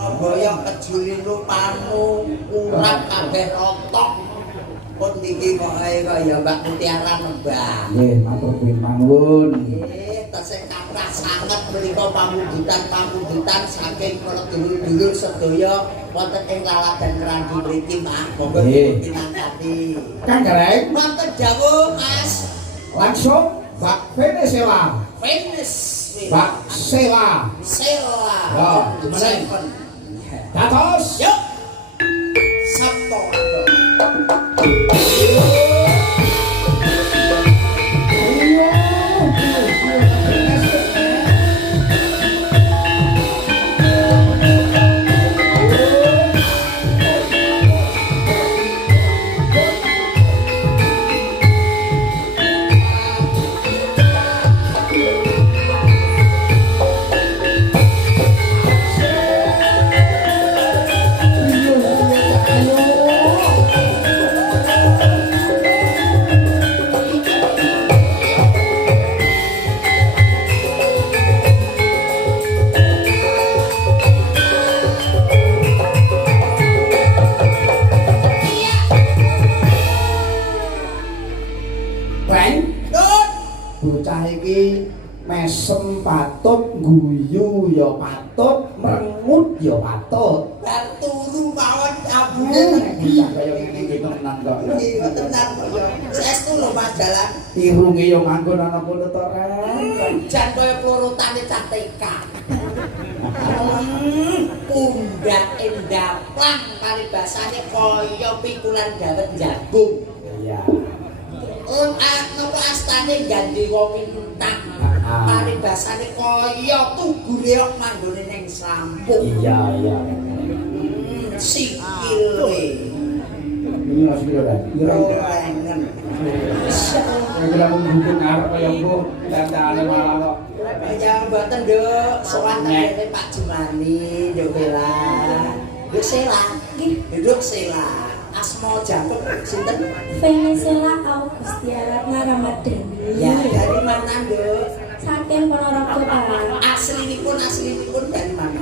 Boyong kejuli rupamu urap kabeh rontok. Pun niki kok kaya Mbak Mutiara nembah. Nggih, matur nuwun. Nggih, tesih kathah sanget menika pamundutan saking para dulur-dulur sedaya wonten ing laladan Keranji mriki, Pak. Monggo pinangkati. Kang Gareng, wonten dawuh, Mas. langsung Mbak Venezuela. Mbak Sela. Ya, gimana? Dados. Yuk. Sabto. Bocah iki mesem patut, guyu ya patut, merengut ya patut. Bar turu mawon abune. Bisa kaya ngene iki tenan kok. Iya tenan kok. Saestu lho Mas dalan. Irunge ya manggon ana kono to, Ren. Jan kaya plorotane cah TK. Pundak endaplang paribasane kaya pikulan dawet jagung. Iya. Nopo astane gandewa pintang. Paribasane kaya tugure kok manggone ning slampung. Iya. Sikile. Ini masih kira kan? Kira-kira. Kira menghukum arep kaya mbuh dandane malah kok. Ya mboten, Nduk. Sowan tengene Pak Jumani, Nduk Bella. Nduk Sela. Nggih, Nduk Sela. Asma jangkep sinten? Venezuela Augustiana Ramadhani. Ya, dari mana, Nduk? Saking Ponorogo, Pak. Aslinipun dari mana?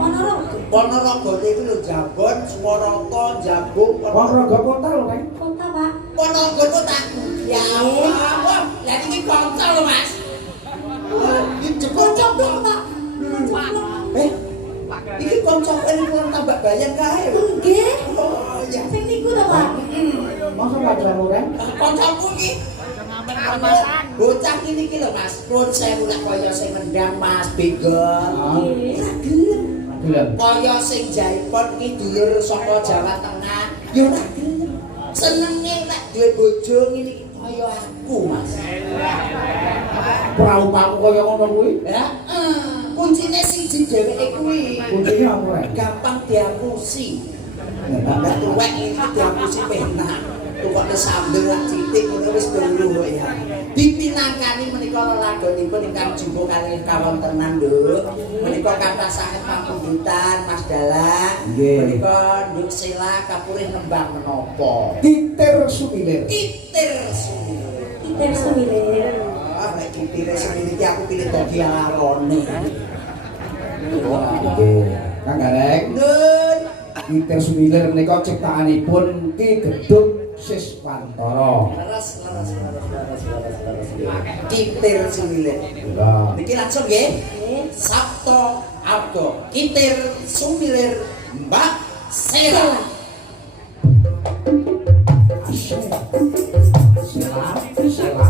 Ponorogo. Ponorogo itu lho Jabon, Suwarata, Jabung, Ponorogo kota lho, Ren. Kota, Pak. Ponorogo kota. Ya Allah. Lah iki kanca lho, Mas. Iki kanca, Pak. Iki kanca kene tambah bayan kae. Nggih. Oh, ya. Sing niku to, Pak. Masa pacarmu, Ren? Kancaku iki bocah ini iki lho Mas, pun sewu lek kaya sing ngendang Mas Begol. Nggih. Ora gelem. Gelem. Kaya sing jaipon iki dulur saka Jawa Tengah, ya ora gelem. Senenge lek duwe bojo ngene iki kaya aku, Mas. Praupaku kaya ngono kuwi. Ya, kuncine siji dheweke kuwi. Kuncine apa, Ren? Gampang diapusi. Nek tuwek iki diapusi penak. Tukokne sambel lak citik ngono wis dulu ya. Dipinangkani menika lelagonipun ingkang jumbo kalih kawontenan, Nduk. Menika kathah sanget pamundutan Mas Dalang. Menika Nduk Sela kapurih nembang menapa? Titir Sumilir. Titir Sumilir. Titir Sumilir. Ah, nek titir Sumilir iki aku pilih dadi alone. Nggih. Kang Gareng. Nun, Titir Sumilir menika ciptaanipun Ki Gedung Siswantara. leres. Titir Sumilir. Lah, Niki langsung nggih. Sabto Abdo Kitir Sumilir Mbak Sela. Sela.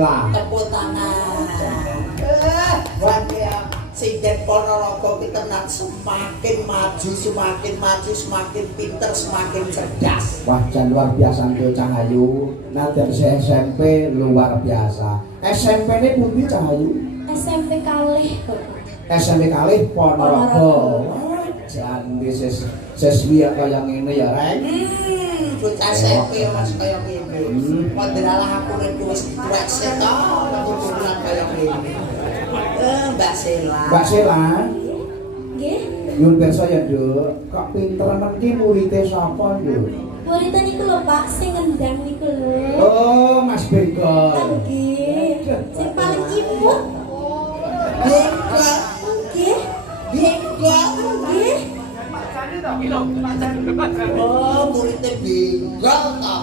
Sela. Tepuk tangan. Wah, Sinden Ponorogo kita nak semakin maju, semakin pinter, semakin cerdas. Wah, jan luar biasa tuh Cahayu. Nah, dari SMP luar biasa. SMP ini pundi Cahayu? SMP kalih. SMP kalih Ponorogo. Wah, jan siswi kaya ngene ya, Rek. Bocah SMP Mas kaya ngene. Padahal aku nek wis tuwek sik aku turunan kaya ngene. Mbak Sela. Mbak Sela. Nggih. Nyun pirsa ya, Nduk. Kok pinteran iki muridé sapa, Nduk? Murid niku lho Pak, sing ngendang niku lho. Oh, Mas Bengkol. Nggih. Sing paling imut. Bengkok, Nggih. bengkok. Nggih. Oh, muridnya bengkok toh.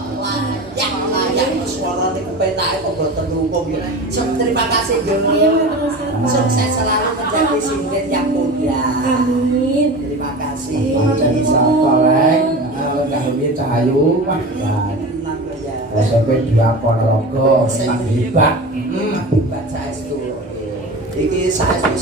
Layak suarane kepenake kok boten hukum ya. Terima kasih Iya, Jon. terus Sukses selalu menjadi sinden yang muda. Amin. Terima kasih. Jadi sapa, Rek? Enggak lebih Cahayu, Pak. Tenang ya. SMP 2 Ponorogo, memang hebat. Hebat saestu. Iki saestu